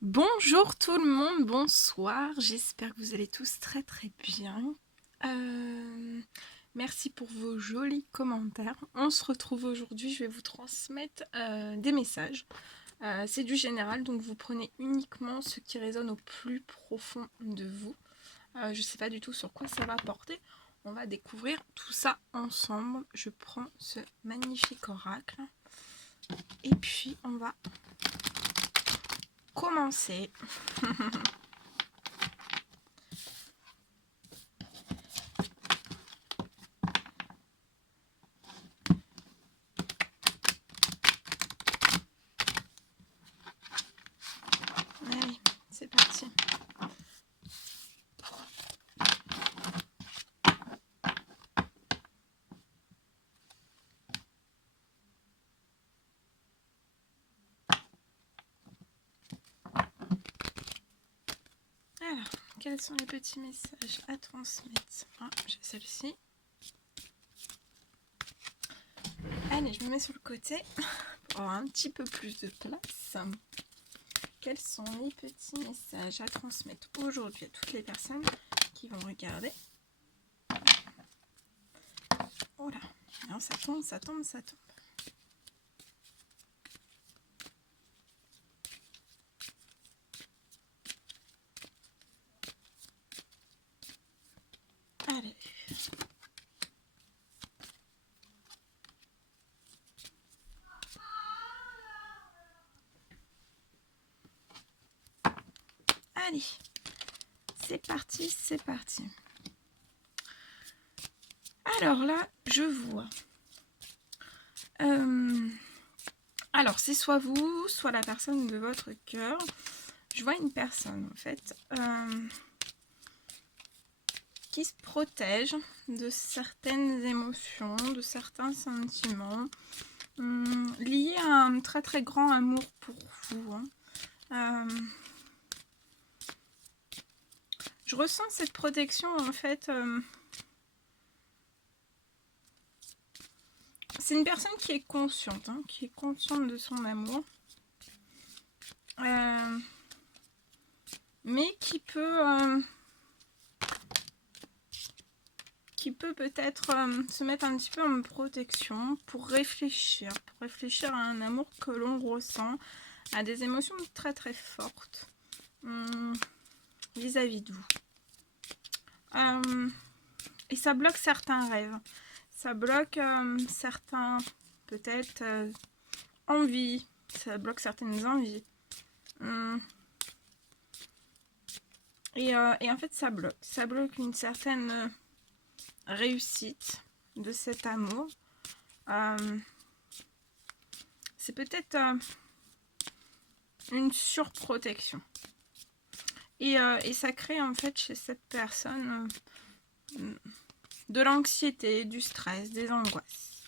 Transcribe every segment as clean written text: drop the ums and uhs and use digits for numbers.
Bonjour tout le monde, bonsoir, j'espère que vous allez tous très très bien. Merci pour vos jolis commentaires. On se retrouve aujourd'hui, je vais vous transmettre des messages. C'est du général, donc vous prenez uniquement ce qui résonne au plus profond de vous. Je ne sais pas du tout sur quoi ça va porter. On va découvrir tout ça ensemble. Je prends ce magnifique oracle. Et puis on va commencer. Allez, c'est parti. Alors, quels sont les petits messages à transmettre? J'ai celle-ci. Allez, je me mets sur le côté pour avoir un petit peu plus de place. Quels sont les petits messages à transmettre aujourd'hui à toutes les personnes qui vont regarder? Oh là, alors ça tombe, ça tombe, ça tombe. Allez. Allez, c'est parti, c'est parti. Alors là, je vois. Alors, c'est soit vous, soit la personne de votre cœur. Je vois une personne, en fait, qui se protège de certaines émotions, de certains sentiments, liés à un très très grand amour pour vous. Je ressens cette protection, en fait. C'est une personne qui est consciente, qui est consciente de son amour. Mais qui peut peut-être se mettre un petit peu en protection pour réfléchir à un amour que l'on ressent, à des émotions très très fortes vis-à-vis de vous. Et ça bloque certains rêves, ça bloque certains peut-être envies, ça bloque certaines envies. Et en fait ça bloque une certaine réussite de cet amour. C'est peut-être une surprotection. Et ça crée en fait chez cette personne de l'anxiété, du stress, des angoisses.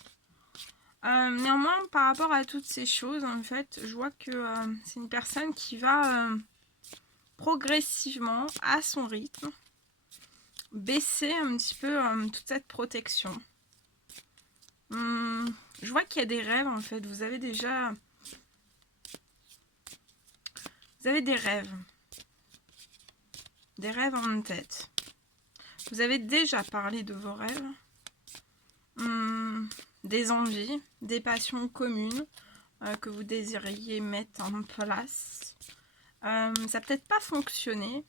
Néanmoins, par rapport à toutes ces choses, en fait, je vois que c'est une personne qui va progressivement, à son rythme, baisser un petit peu toute cette protection. Je vois qu'il y a des rêves, en fait. Vous avez des rêves. Des rêves en tête. Vous avez déjà parlé de vos rêves. Des envies, des passions communes que vous désiriez mettre en place. Ça n'a peut-être pas fonctionné.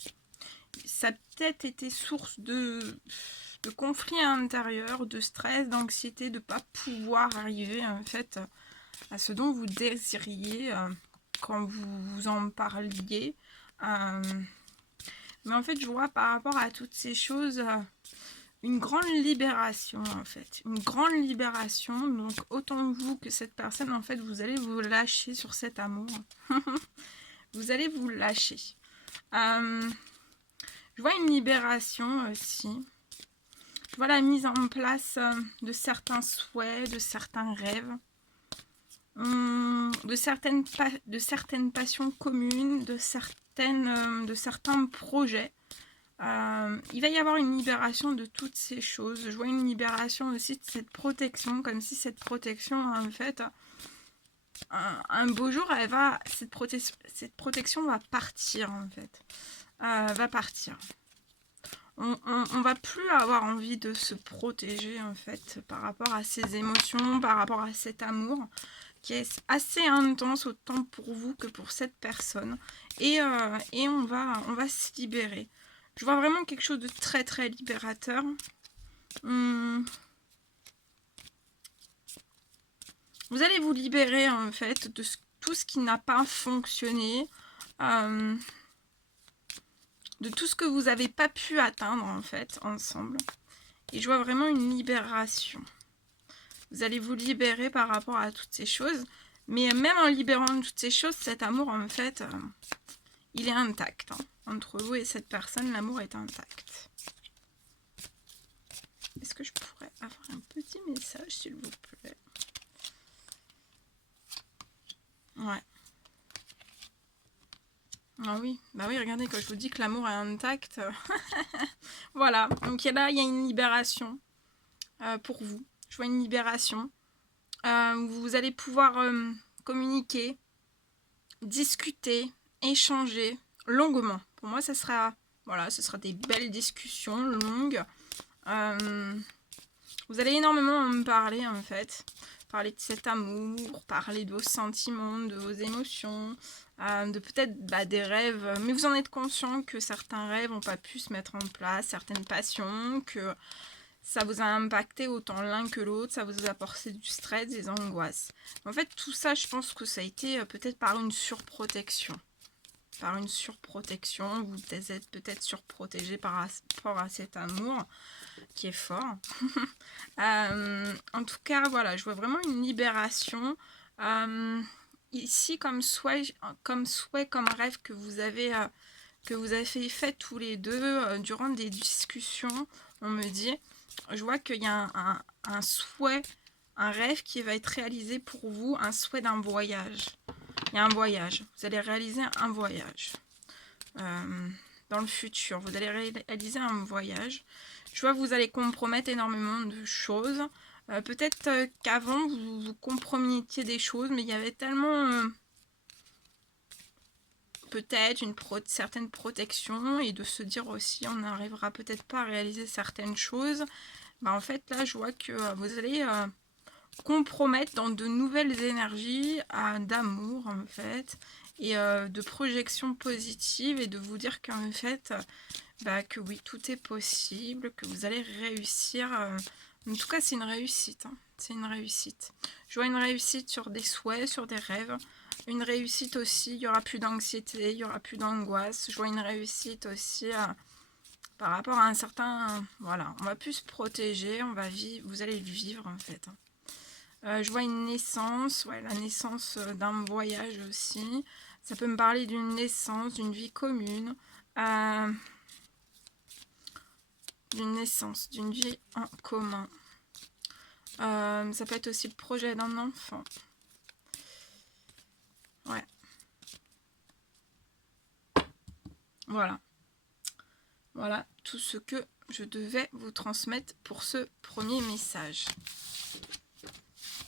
Ça a peut-être été source de conflits intérieurs, de stress, d'anxiété, de ne pas pouvoir arriver en fait à ce dont vous désiriez quand vous en parliez. Mais en fait, je vois par rapport à toutes ces choses une grande libération en fait. Une grande libération. Donc autant vous que cette personne, en fait, vous allez vous lâcher sur cet amour. Vous allez vous lâcher. Je vois une libération aussi. Je vois la mise en place de certains souhaits, de certains rêves. De certaines passions communes, de certains projets. Il va y avoir une libération de toutes ces choses. Je vois une libération aussi de cette protection, comme si cette protection, en fait, un beau jour, cette protection va partir en fait. Va partir. On va plus avoir envie de se protéger en fait par rapport à ces émotions, par rapport à cet amour qui est assez intense autant pour vous que pour cette personne. Et on va se libérer. Je vois vraiment quelque chose de très très libérateur. Vous allez vous libérer en fait de tout ce qui n'a pas fonctionné. De tout ce que vous n'avez pas pu atteindre en fait ensemble. Et je vois vraiment une libération. Vous allez vous libérer par rapport à toutes ces choses. Mais même en libérant toutes ces choses, cet amour en fait, il est intact. Hein. Entre vous et cette personne, l'amour est intact. Est-ce que je pourrais avoir un petit message s'il vous plaît? Ouais. Ah oui, bah oui, regardez, quand je vous dis que l'amour est intact, voilà, donc là, il y a une libération pour vous. Je vois une libération. Vous allez pouvoir communiquer, discuter, échanger longuement. Pour moi, ce sera des belles discussions longues. Vous allez énormément me parler, en fait. Parler de cet amour, parler de vos sentiments, de vos émotions, de peut-être des rêves. Mais vous en êtes conscient que certains rêves n'ont pas pu se mettre en place, certaines passions, que ça vous a impacté autant l'un que l'autre, ça vous a apporté du stress, des angoisses. En fait, tout ça, je pense que ça a été peut-être par une surprotection. Par une surprotection, vous êtes peut-être surprotégé par rapport à cet amour qui est fort. En tout cas, voilà, je vois vraiment une libération. Ici, comme souhait, comme rêve que vous avez fait tous les deux durant des discussions, on me dit, je vois qu'il y a un souhait, un rêve qui va être réalisé pour vous, un souhait d'un voyage. Il y a un voyage, vous allez réaliser un voyage dans le futur, vous allez réaliser un voyage. Je vois que vous allez compromettre énormément de choses. Peut-être qu'avant, vous compromettiez des choses, mais il y avait tellement peut-être une certaine protection et de se dire aussi on n'arrivera peut-être pas à réaliser certaines choses. En fait, là, je vois que vous allez compromettre dans de nouvelles énergies d'amour, en fait, et de projection positive et de vous dire qu'en fait, que oui, tout est possible, que vous allez réussir. En tout cas, c'est une réussite. Hein. C'est une réussite. Je vois une réussite sur des souhaits, sur des rêves. Une réussite aussi, il n'y aura plus d'anxiété, il n'y aura plus d'angoisse. Je vois une réussite aussi par rapport à un certain... Voilà, on va plus se protéger, on va vivre, vous allez vivre en fait. Je vois une naissance, ouais, la naissance d'un voyage aussi. Ça peut me parler d'une naissance, d'une vie commune. D'une naissance, d'une vie en commun. Ça peut être aussi le projet d'un enfant. Ouais. Voilà. Voilà tout ce que je devais vous transmettre pour ce premier message.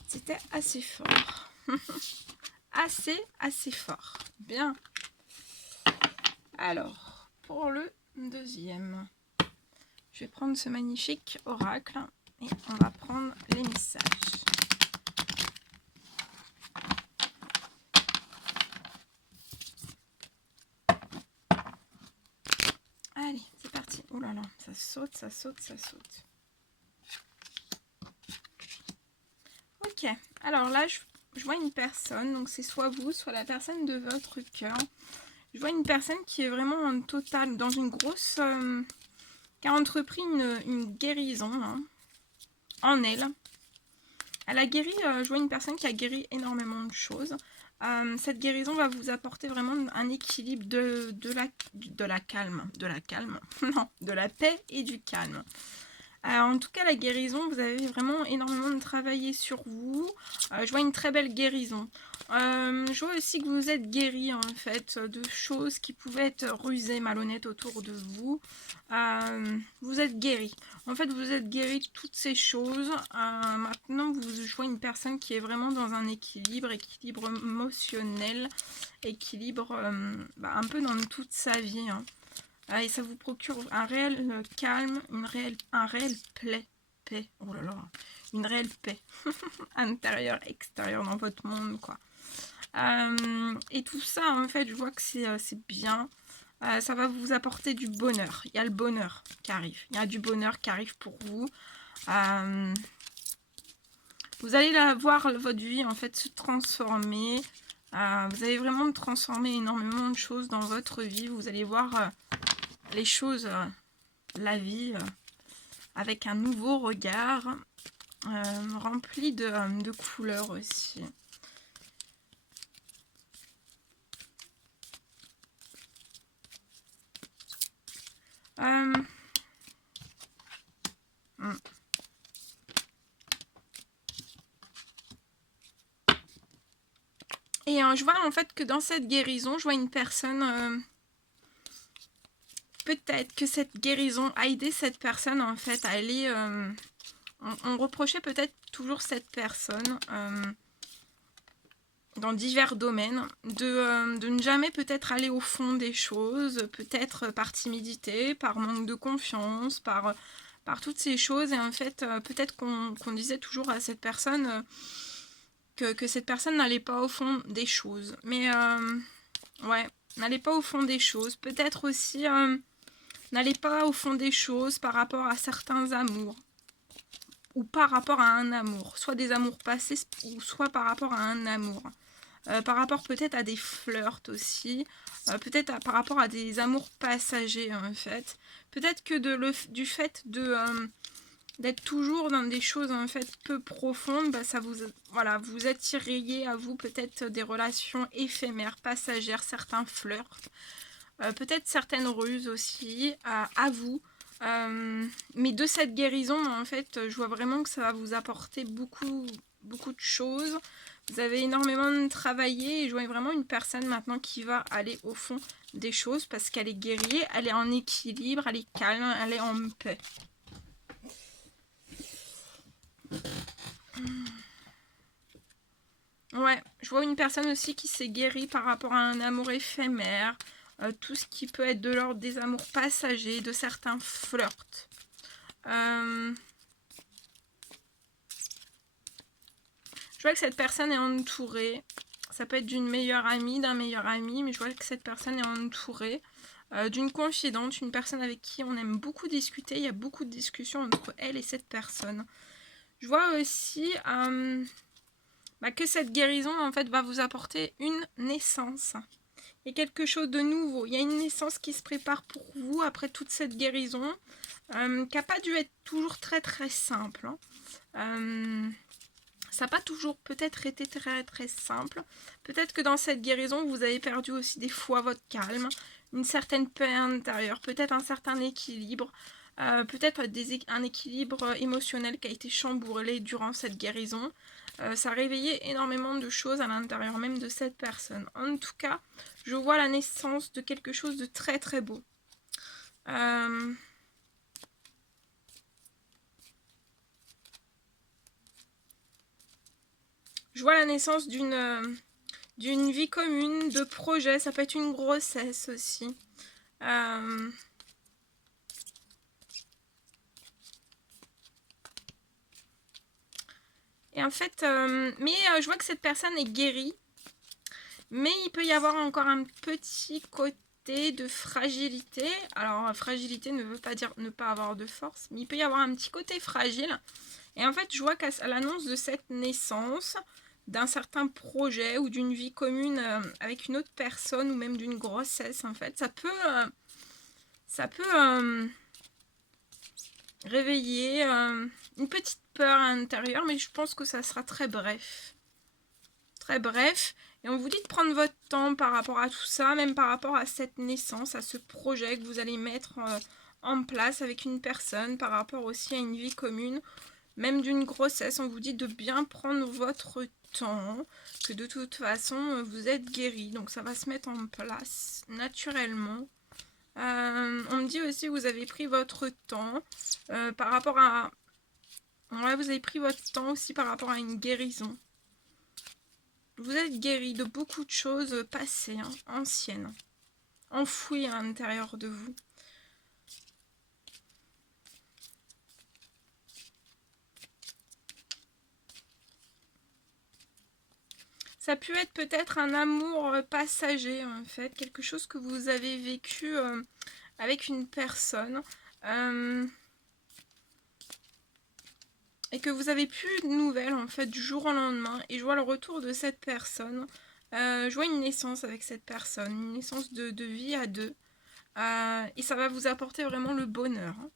C'était assez fort. assez fort. Bien. Alors, pour le deuxième, je vais prendre ce magnifique oracle et on va prendre les messages. Allez, c'est parti. Oh là là, ça saute, ça saute, ça saute. Ok, alors là, je vois une personne, donc c'est soit vous, soit la personne de votre cœur. Je vois une personne qui est vraiment en total, dans une grosse... qui a entrepris une guérison hein, en elle. Elle a guéri, je vois une personne qui a guéri énormément de choses. Cette guérison va vous apporter vraiment un équilibre de la calme. Non, de la paix et du calme. En tout cas, la guérison, vous avez vraiment énormément de travailler sur vous. Je vois une très belle guérison. Je vois aussi que vous êtes guéri en fait de choses qui pouvaient être rusées, malhonnêtes autour de vous. Vous êtes guéri. En fait, vous êtes guéri de toutes ces choses. Maintenant, je vois une personne qui est vraiment dans un équilibre émotionnel, équilibre un peu dans toute sa vie. Hein. Et ça vous procure un réel calme, un réel paix. Oh là là, une réelle paix intérieure, extérieure dans votre monde, quoi. Et tout ça, en fait, je vois que c'est bien. Ça va vous apporter du bonheur. Il y a le bonheur qui arrive. Il y a du bonheur qui arrive pour vous. Vous allez voir votre vie, en fait, se transformer. Vous allez vraiment transformer énormément de choses dans votre vie. Vous allez voir les choses, la vie, avec un nouveau regard, rempli de couleurs aussi. Et je vois en fait que dans cette guérison, je vois une personne, peut-être que cette guérison a aidé cette personne en fait à aller, on reprochait peut-être toujours cette personne dans divers domaines de ne jamais peut-être aller au fond des choses, peut-être par timidité, par manque de confiance, par toutes ces choses. Et en fait, peut-être qu'on disait toujours à cette personne que cette personne n'allait pas au fond des choses. Mais ouais, n'allez pas au fond des choses. Peut-être aussi, n'allez pas au fond des choses par rapport à certains amours. Ou par rapport à un amour. Soit des amours passés, ou soit par rapport à un amour. Par rapport peut-être à des flirts aussi. Peut-être par rapport à des amours passagers, en fait. Peut-être que du fait d'être toujours dans des choses en fait peu profondes, bah, ça vous, voilà, vous attireriez à vous peut-être des relations éphémères, passagères, certains flirts, peut-être certaines ruses aussi, à vous. Mais de cette guérison, en fait, je vois vraiment que ça va vous apporter beaucoup de choses. Vous avez énormément travaillé et je vois vraiment une personne maintenant qui va aller au fond des choses parce qu'elle est guérie, elle est en équilibre, elle est calme, elle est en paix. Ouais, je vois une personne aussi qui s'est guérie par rapport à un amour éphémère, tout ce qui peut être de l'ordre des amours passagers, de certains flirts. Je vois que cette personne est entourée. Ça peut être d'une meilleure amie, d'un meilleur ami, mais je vois que cette personne est entourée d'une confidente, une personne avec qui on aime beaucoup discuter. Il y a beaucoup de discussions entre elle et cette personne. Je vois aussi que cette guérison en fait va vous apporter une naissance. Il y a quelque chose de nouveau. Il y a une naissance qui se prépare pour vous après toute cette guérison, qui n'a pas dû être toujours très très simple. Ça n'a pas toujours peut-être été très très simple. Peut-être que dans cette guérison, vous avez perdu aussi des fois votre calme, une certaine paix intérieure, peut-être un certain équilibre, peut-être un équilibre émotionnel qui a été chamboulé durant cette guérison. Ça a réveillé énormément de choses à l'intérieur même de cette personne. En tout cas, je vois la naissance de quelque chose de très très beau. Je vois la naissance d'une vie commune, de projets. Ça peut être une grossesse aussi. Et en fait, je vois que cette personne est guérie. Mais il peut y avoir encore un petit côté de fragilité. Alors, fragilité ne veut pas dire ne pas avoir de force, mais il peut y avoir un petit côté fragile. Et en fait, je vois qu'à l'annonce de cette naissance, d'un certain projet ou d'une vie commune avec une autre personne ou même d'une grossesse, en fait, ça peut réveiller une petite peur à l'intérieur, mais je pense que ça sera très bref. Très bref. Et on vous dit de prendre votre temps par rapport à tout ça, même par rapport à cette naissance, à ce projet que vous allez mettre en place avec une personne, par rapport aussi à une vie commune. même d'une grossesse, on vous dit de bien prendre votre temps, que de toute façon, vous êtes guéri. Donc ça va se mettre en place naturellement. On me dit aussi que vous avez pris votre temps par rapport à... Ouais, vous avez pris votre temps aussi par rapport à une guérison. Vous êtes guéri de beaucoup de choses passées, hein, anciennes, enfouies à l'intérieur de vous. Ça peut être peut-être un amour passager, en fait, quelque chose que vous avez vécu avec une personne et que vous avez plus de nouvelles, en fait, du jour au lendemain. Et je vois le retour de cette personne. Je vois une naissance avec cette personne, une naissance de vie à deux. Et ça va vous apporter vraiment le bonheur, hein.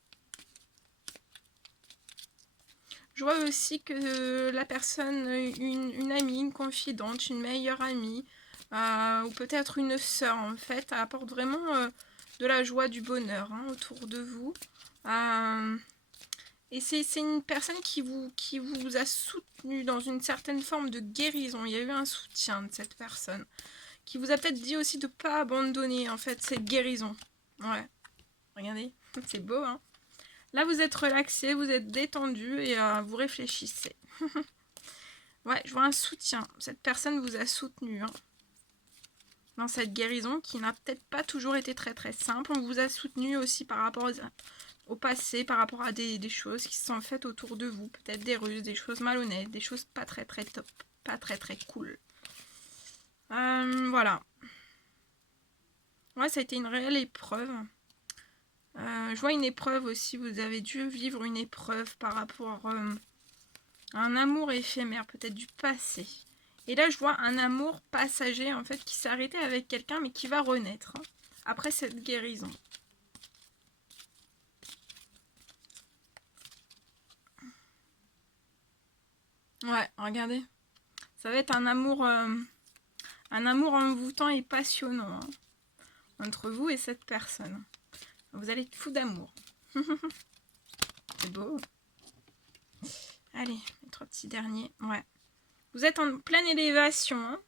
Je vois aussi que la personne, une amie, une confidente, une meilleure amie, ou peut-être une sœur en fait, apporte vraiment de la joie, du bonheur, hein, autour de vous. Et c'est une personne qui vous a soutenu dans une certaine forme de guérison. Il y a eu un soutien de cette personne, qui vous a peut-être dit aussi de ne pas abandonner en fait cette guérison. Ouais, regardez, c'est beau, hein. Là, vous êtes relaxé, vous êtes détendu et vous réfléchissez. Ouais, je vois un soutien. Cette personne vous a soutenu, hein, dans cette guérison qui n'a peut-être pas toujours été très très simple. On vous a soutenu aussi par rapport au passé, par rapport à des choses qui se sont faites autour de vous. Peut-être des ruses, des choses malhonnêtes, des choses pas très très top, pas très très cool. Voilà. Ouais, ça a été une réelle épreuve. Je vois une épreuve aussi, vous avez dû vivre une épreuve par rapport à un amour éphémère, peut-être du passé. Et là, je vois un amour passager, en fait, qui s'est arrêté avec quelqu'un, mais qui va renaître, hein, après cette guérison. Ouais, regardez. Ça va être un amour envoûtant et passionnant, hein, entre vous et cette personne. Vous allez être fou d'amour. C'est beau. Allez, les 3 petits derniers. Ouais. Vous êtes en pleine élévation, hein.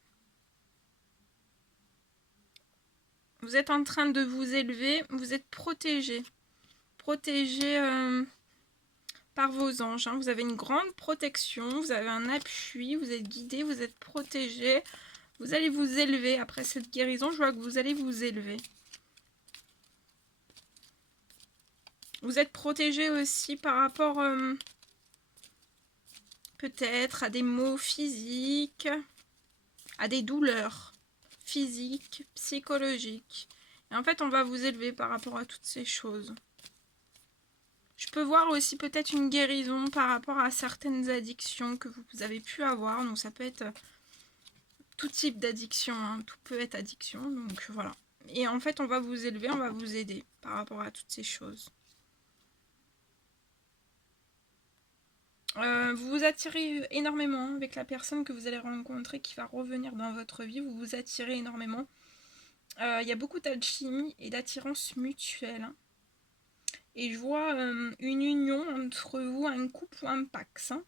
Vous êtes en train de vous élever. Vous êtes protégé. Protégé par vos anges, hein. Vous avez une grande protection. Vous avez un appui. Vous êtes guidé. Vous êtes protégé. Vous allez vous élever. Après cette guérison, je vois que vous allez vous élever. Vous êtes protégé aussi par rapport peut-être à des maux physiques, à des douleurs physiques, psychologiques. Et en fait, on va vous élever par rapport à toutes ces choses. Je peux voir aussi peut-être une guérison par rapport à certaines addictions que vous avez pu avoir. Donc ça peut être tout type d'addiction, hein. Tout peut être addiction, donc voilà. Et en fait, on va vous élever, on va vous aider par rapport à toutes ces choses. Vous vous attirez énormément avec la personne que vous allez rencontrer qui va revenir dans votre vie. Vous vous attirez énormément. Il y a beaucoup d'alchimie et d'attirance mutuelle, hein. Et je vois une union entre vous, un couple ou un pax, hein.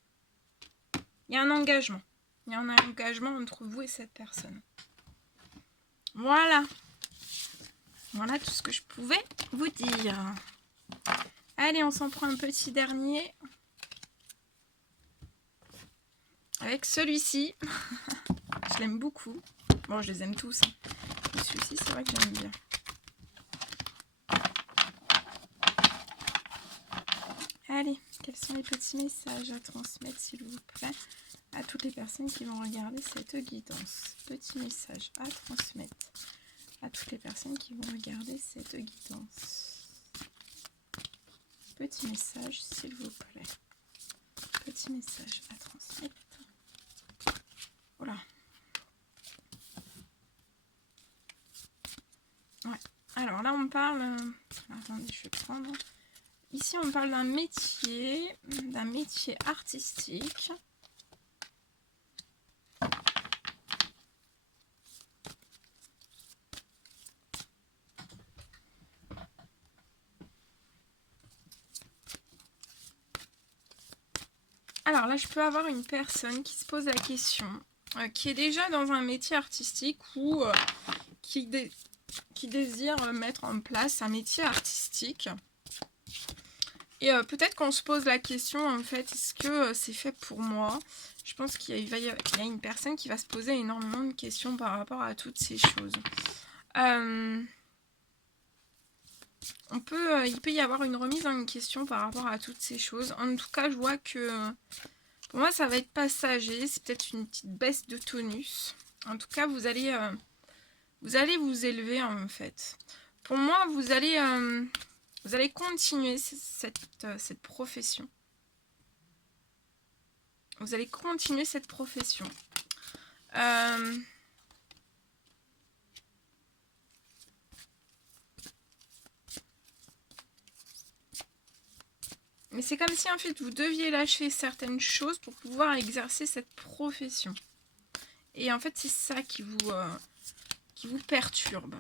Il y a un engagement. Il y a un engagement entre vous et cette personne. Voilà. Voilà tout ce que je pouvais vous dire. Allez, on s'en prend un petit dernier. Avec celui-ci. Je l'aime beaucoup. Bon, je les aime tous, hein. Mais celui-ci, c'est vrai que j'aime bien. Allez, quels sont les petits messages à transmettre, s'il vous plaît, à toutes les personnes qui vont regarder cette guidance? Petit message à transmettre à toutes les personnes qui vont regarder cette guidance. Petit message, s'il vous plaît. Petit message à transmettre. Voilà. Ouais. Alors là, on parle... attendez, je vais prendre... Ici, on parle d'un métier artistique. Alors là, je peux avoir une personne qui se pose la question, qui est déjà dans un métier artistique ou qui désire mettre en place un métier artistique. Et peut-être qu'on se pose la question, en fait, est-ce que c'est fait pour moi? Je pense qu'il y a une personne qui va se poser énormément de questions par rapport à toutes ces choses. Il peut y avoir une remise en question par rapport à toutes ces choses. En tout cas, je vois que pour moi, ça va être passager. C'est peut-être une petite baisse de tonus. En tout cas, vous allez vous élever, en fait. Pour moi, vous allez continuer cette profession. Vous allez continuer cette profession. Mais c'est comme si en fait vous deviez lâcher certaines choses pour pouvoir exercer cette profession. Et en fait c'est ça qui vous perturbe.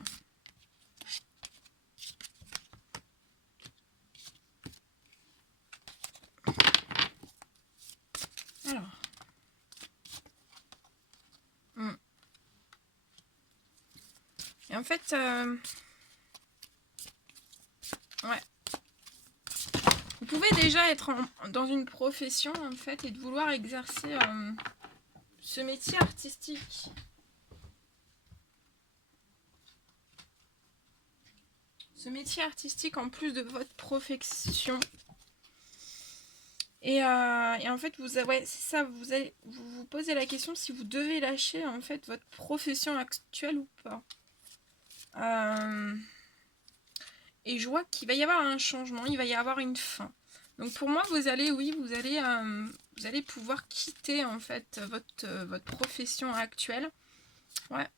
Alors. Et en fait, ouais. Vous pouvez déjà être dans une profession en fait et de vouloir exercer ce métier artistique. Ce métier artistique en plus de votre profession. Et en fait, c'est ça, vous posez la question si vous devez lâcher en fait votre profession actuelle ou pas. Et je vois qu'il va y avoir un changement, il va y avoir une fin. Donc pour moi, vous allez pouvoir quitter en fait votre profession actuelle. Ouais.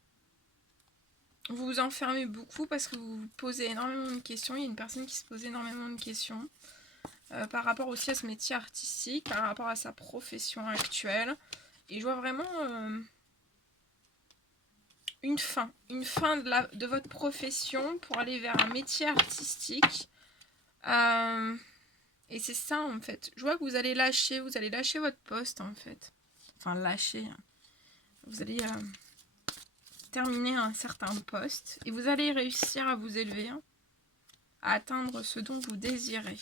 Vous vous enfermez beaucoup parce que vous vous posez énormément de questions. Il y a une personne qui se pose énormément de questions par rapport aussi à ce métier artistique, par rapport à sa profession actuelle. Et je vois vraiment une fin de votre profession pour aller vers un métier artistique. Et c'est ça en fait. Je vois que vous allez lâcher votre poste en fait. Enfin lâcher. Vous allez terminer un certain poste et vous allez réussir à vous élever, à atteindre ce dont vous désirez.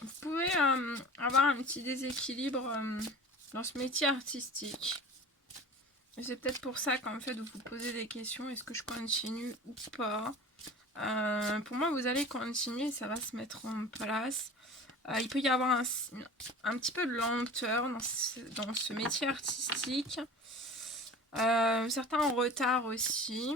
Vous pouvez avoir un petit déséquilibre dans ce métier artistique. Et c'est peut-être pour ça qu'en fait vous vous posez des questions. Est-ce que je continue ou pas? Pour moi, vous allez continuer. Ça va se mettre en place. Il peut y avoir un petit peu de lenteur dans ce métier artistique. Certains en retard aussi.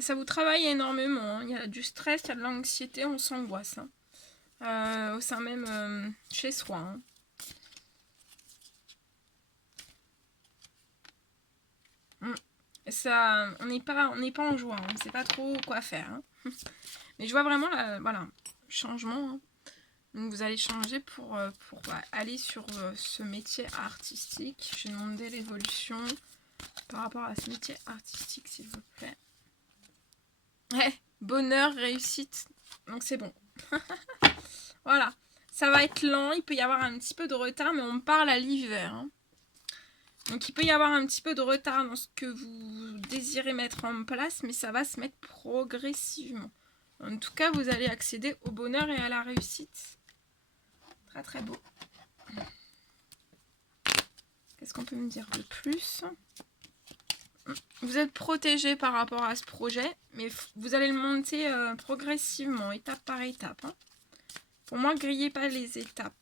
Ça vous travaille énormément. Hein. Il y a du stress, il y a de l'anxiété, on s'angoisse. Hein. Au sein même chez soi. Hein. Ça, on n'est pas en joie. On ne sait pas trop quoi faire. Hein. Mais je vois vraiment voilà, changement. Hein. Donc vous allez changer pour aller sur ce métier artistique. Je vais demander l'évolution par rapport à ce métier artistique, s'il vous plaît. Ouais, bonheur, réussite. Donc c'est bon. Voilà. Ça va être lent, il peut y avoir un petit peu de retard, mais on parle à l'hiver. Hein. Donc il peut y avoir un petit peu de retard dans ce que vous désirez mettre en place, mais ça va se mettre progressivement. En tout cas, vous allez accéder au bonheur et à la réussite. Très très beau. Qu'est-ce qu'on peut me dire de plus? Vous êtes protégé par rapport à ce projet, mais vous allez le monter progressivement, étape par étape. Hein. Pour moi, grillez pas les étapes.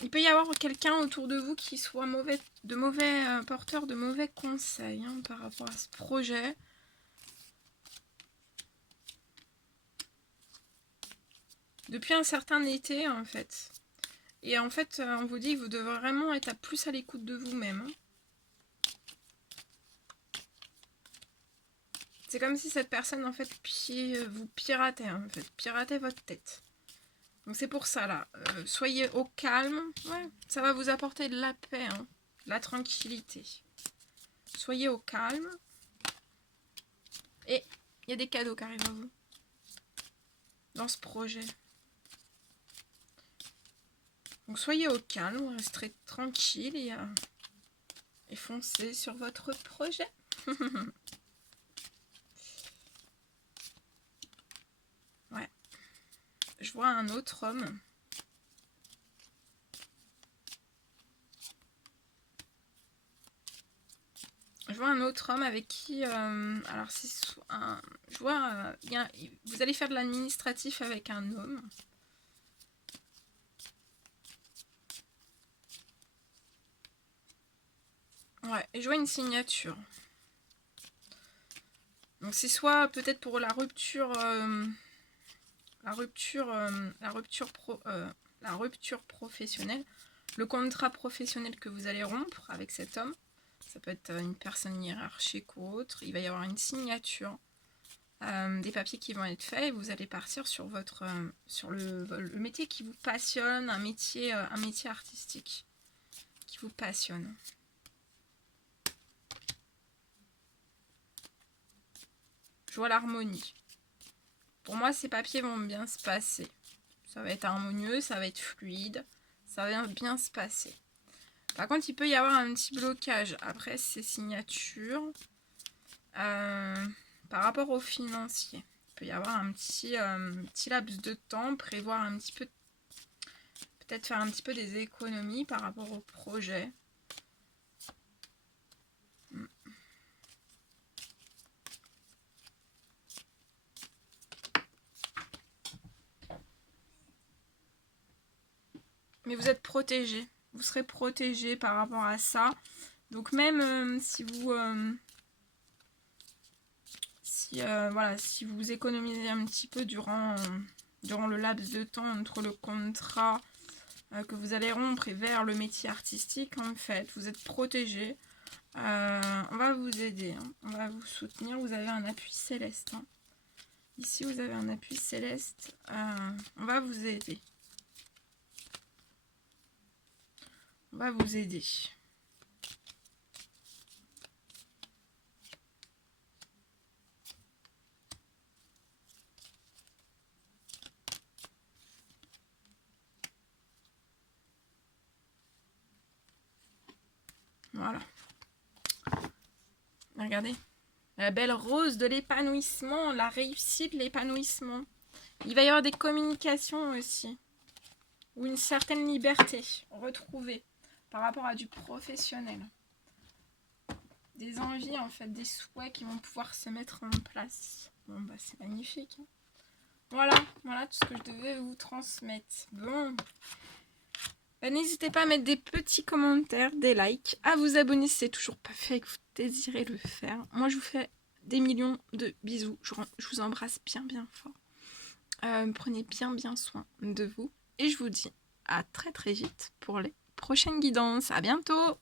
Il peut y avoir quelqu'un autour de vous qui soit porteur de mauvais conseils hein, par rapport à ce projet. Depuis un certain été, en fait. Et en fait, on vous dit que vous devez vraiment être plus à l'écoute de vous-même. Hein. C'est comme si cette personne, en fait, vous piratait, en fait. Piratait votre tête. Donc c'est pour ça, là. Soyez au calme. Ouais, ça va vous apporter de la paix, hein, de la tranquillité. Soyez au calme. Et il y a des cadeaux qui arrivent à vous. Dans ce projet. Donc soyez au calme, restez tranquille et foncez sur votre projet. Ouais. Je vois un autre homme. Je vois un autre homme avec qui... alors c'est je vois... vous allez faire de l'administratif avec un homme. Ouais, et je vois une signature. Donc c'est soit peut-être pour la rupture professionnelle, le contrat professionnel que vous allez rompre avec cet homme. Ça peut être une personne hiérarchique ou autre. Il va y avoir une signature, des papiers qui vont être faits et vous allez partir sur sur le métier qui vous passionne, un métier artistique qui vous passionne. Je vois l'harmonie. Pour moi, ces papiers vont bien se passer. Ça va être harmonieux, ça va être fluide, ça va bien se passer. Par contre, il peut y avoir un petit blocage après ces signatures par rapport au financier. Il peut y avoir un petit laps de temps, prévoir un petit peu, peut-être faire un petit peu des économies par rapport au projet. Mais vous êtes protégé. Vous serez protégé par rapport à ça. Donc même si vous... si vous économisez un petit peu durant le laps de temps entre le contrat que vous allez rompre et vers le métier artistique, en fait, vous êtes protégé. On va vous aider, hein. On va vous soutenir. Vous avez un appui céleste. Hein. Ici, vous avez un appui céleste. On va vous aider. On va vous aider. Voilà. Regardez. La belle rose de l'épanouissement, la réussite, l'épanouissement. Il va y avoir des communications aussi. Ou une certaine liberté retrouvée par rapport à du professionnel. Des envies, en fait, des souhaits qui vont pouvoir se mettre en place. Bon, bah, c'est magnifique. Hein. Voilà tout ce que je devais vous transmettre. Bon. Bah, n'hésitez pas à mettre des petits commentaires, des likes, à vous abonner si c'est toujours pas fait et que vous désirez le faire. Moi, je vous fais des millions de bisous. Je vous embrasse bien fort. Prenez bien soin de vous. Et je vous dis à très vite pour les prochaines guidances. À bientôt!